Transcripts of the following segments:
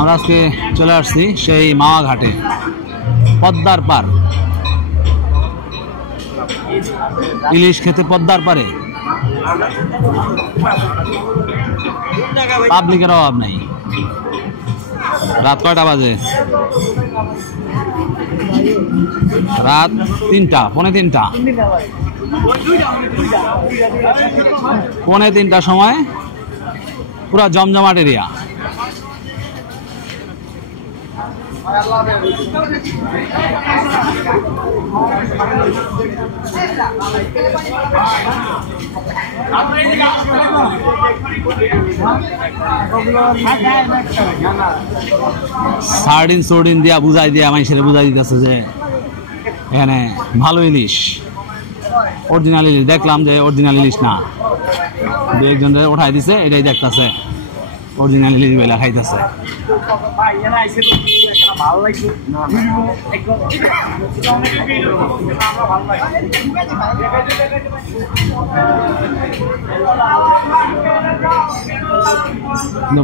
আমরা আজকে চলে আসছি সেই মাওয়া ঘাটে, পদ্মার পার। ইলিশ খেতে পদ্মার পারে পাবলিকের অভাব নাই। রাত কয়টা বাজে? রাত 3টা, পৌনে 3টা। পৌনে 3টার সময় পুরা জমজমাট এরিয়া। সার্ডিন সোর্ডিন দিয়া বুঝাই দিয়া মানুষের বুঝাই দিতেছে যে এখানে ভালো ইলিশ, অরিজিনাল ইলিশ। দেখলাম যে অরিজিনাল ইলিশ না, দু একজন উঠাই দিছে, এটাই দেখতেছে অরিজিনাল ইলিশ বেলা খাইতেছে।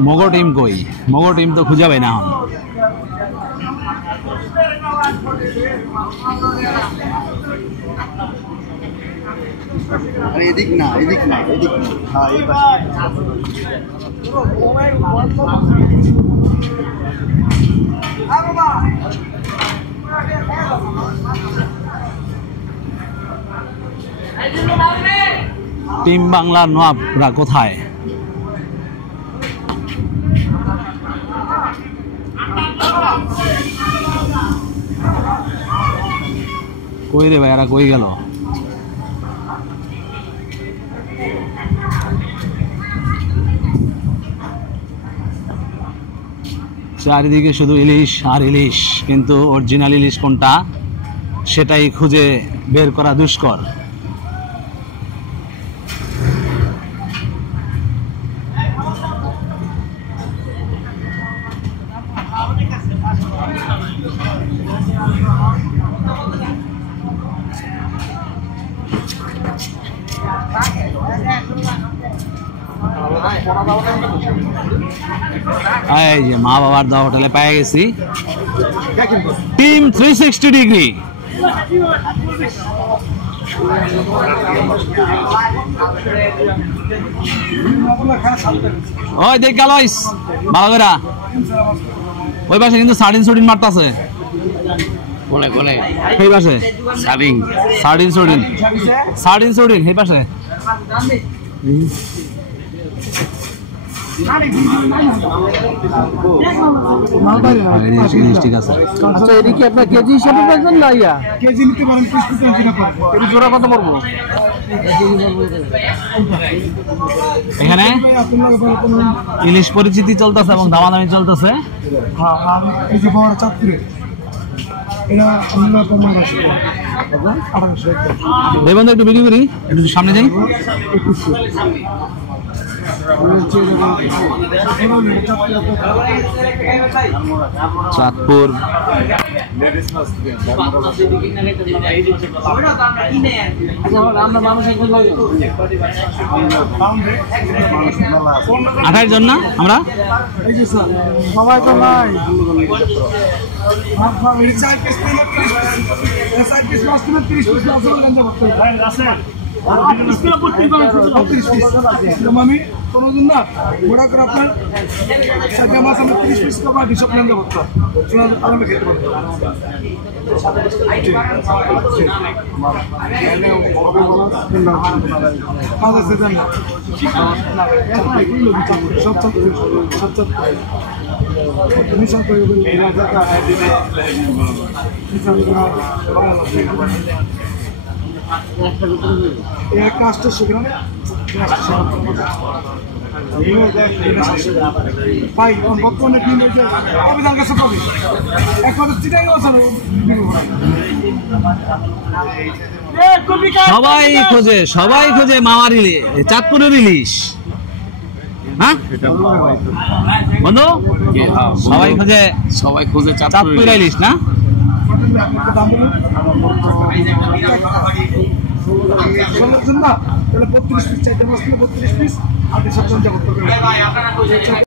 মগো টিম কই? মগো টিম তো খুঁজে পাই না এখন। এদিক না, এদিক না, এদিক না। হ্যাঁ, এই পাশে। টিম বাংলার নবাবরা কোথায়? কই রে ভাই, এরা কই গেল? চারিদিকে শুধু ইলিশ আর ইলিশ, কিন্তু অরিজিনাল ইলিশ কোনটা সেটাই খুঁজে বের করা দুষ্কর। এই যে মা বাবার দা হোটেলে পেয়ে গেছি, টিম 360 ডিগ্রি। ওই দেখ গেল ভালো করে, ওই পাশে কিন্তু সার্ডিন সুডিন মারতাছে। কোনে কোনে? এই পাশে সার্ডিন সার্ডিন সুডিন সার্ডিন সুডিন এই পাশে। ঠিক আছে। আচ্ছা, এদিকে আপনার কেজি হিসাবে পাচ্ছেন না? ইয়া কেজি নিতে পারেন, এর জোড়া কত পড়বো এখানে? ইলিশ পরিচিতি চলতেছে এবং দামাদামি চলতেছে। একটু ভিডিও করি, একটু সামনে যাই। চাঁদপুর আঠাশ জন না আমরা? সবাই তো নাই। আমি কোনোদিন না ঘোড়া করে আপনার মাছ আমরা 30 পিস করবো, হিসাব লেনদেন করতে আলামে খেতে পারবো। একটা আসতে সেখানে ভাই বর্তমানে কি হয়েছে অভিযান কাছে পাবি একমাত্র চিটাই সবাই খোঁজে মামার ইলিশ, চাঁদপুরের ইলিশ। হ্যাঁ বন্ধু, সবাই খোঁজে চাঁদপুরের ইলিশ না? আপনি একটা দাম বলুন না, তাহলে 32 পিস চাইতে মাছ 32 পিস আর 2 সপ্তাহ যাবো